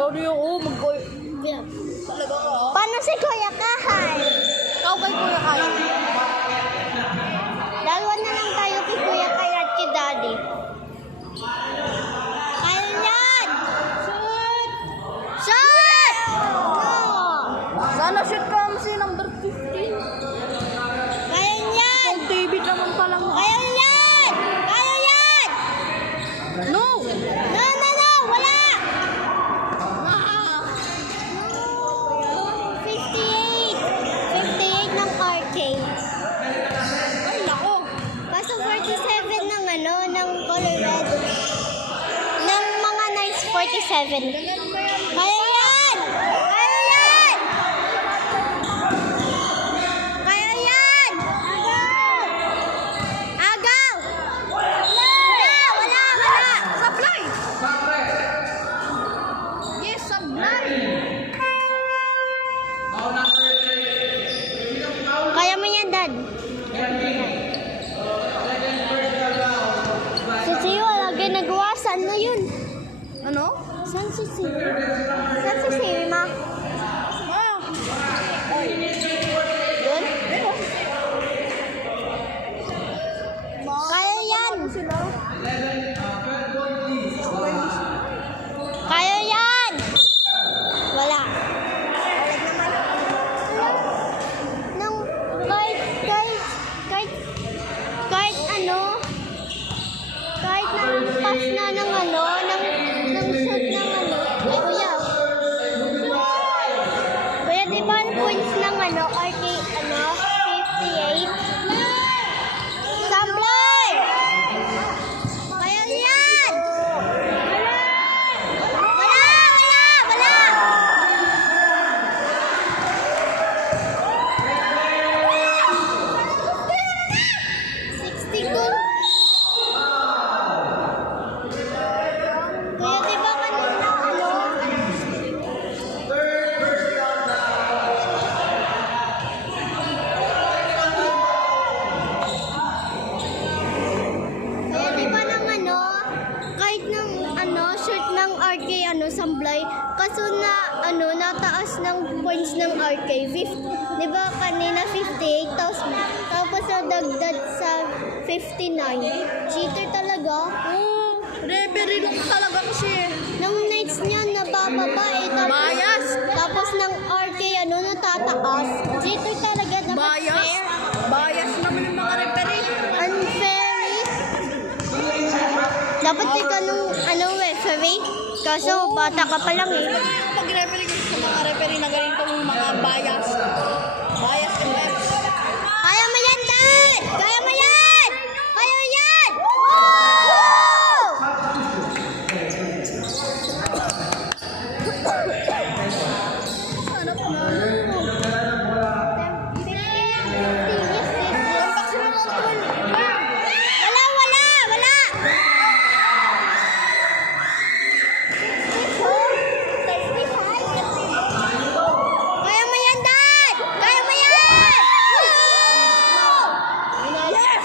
Daddy ako, talaga ka. Paano si Kuya Kahay? Ikaw kay Kuya Kai. Dalawa na lang tayo kay Kuya Kay at kay Daddy. Kailan? Shot! Sana shoot ka si number 15. Kailan? Ang TV naman pala mo. Kailan? Kailan? No! No, no, no! Wala! 58! 58 ng arcade. Ay, nako. Kaso 47 ng ano, ng Colorado. Ng mga Knights 47. Ganyan ba yan? Kaya yan! Kaya yan! Kaya yan! Agaw! Agaw! Wala! Supply! Yes, supply! Kaya mo yan, Dad. Si Siyo, lagi nagawa. Saan na yun? Ano? Saan si Siyo? Saan si Siyo, ma? Doon? Kaya yan! Kaya yan! Wala. Ulit naman. Nung kahit ano, kahit pass na ng ano, ng shoot ng ano, kuya. Kuya, di ba ang points ng ano, RK, ano, 58? Sablay! Kaya yan! Wala! 62. Kuya, di ba kanina ano? Kaya di ba ng ano, kahit ng ano, shoot ng RK ano, samblay, kaso na ano, nataas ng points ng RK, 50, di ba kanina 58, tapos nadagdag sa 59. Cheater talaga. Referee lang talaga kasi. Nang nights niya nabababa eh, Bias. tapos ng RK ano, natataas. Cheater talaga, dapat Bias. fair. Bias naman yung mga referee. Unfair. Dapat ikaw nung ano, referee. Kaso bata ka pa lang eh. Pag referee ko sa mga referee na ganitong mga bias. Bias and refs. Kaya mo yan, Dad! Kaya mo yan! Kaya yan! Woo! Hanap na. Wala! Kaya mo yan, Dad! Kaya mo yan! Woo! Yes!